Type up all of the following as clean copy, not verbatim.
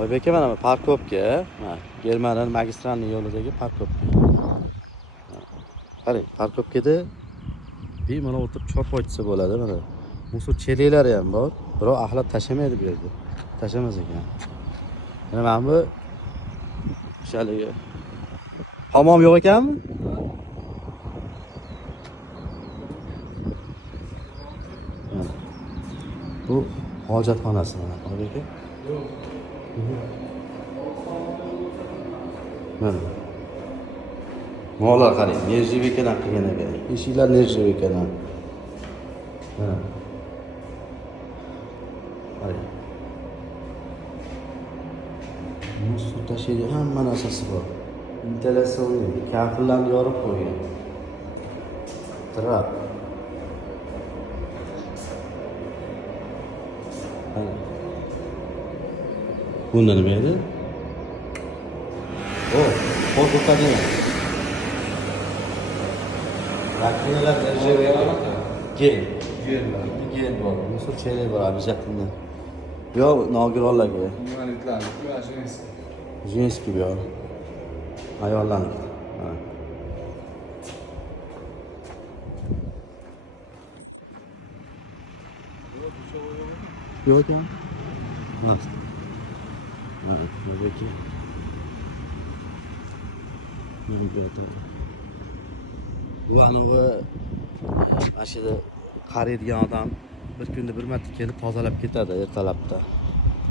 Oybek aka, mana bu parkovka, Germaniyaning magistralniy yo'lidagi parkovka. Qarang, parkovkada bemalol o'tirib chop ochsa bo'ladi mana. Musor cheliklari ham bor, biroq axlat tashamaydi bu yerda. Tashamas ekan. Mana bu o'shaligi hammom yo'q ekanmi? Bu hojatxonasi mana, Oybek aka. Mana. Mo'lar qarang, nerjivikadan qilgan ekan. Eshiklar nerjivikadan. Mana. Qarang. Musor tashiydi, hamma narsasi bor. Intalyatsion kafillarni yorib qo'ygan. Trap. Mana. Bunda nima edi? Qo'l ko'targan. Rakinalar nerjivika. Gel bor. Musor chelak bor, обязательно. Yo, nogironlarga. Женский bor. Ayollarniki. Ha. Yo'q ekan. Ha. Ha, yo'q ekan. Bu anavi mashina qaraydigan odam bir kunda bir marta kelib tozalab ketadi ertalabda.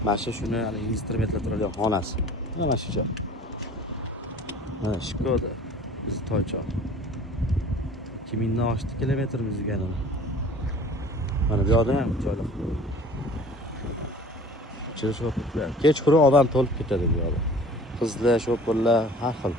Mana shuni instrumentlar turadigan xonasi. Mana shu joy. Mana Shkoda biz Toychoq. 2000 dan oshdi kilometrimiz degan. Mana bu yoqda ham joylar. Kechqurun odam to'lib ketadi bu yoqda. Qizlar, sho'pirlar, har xil.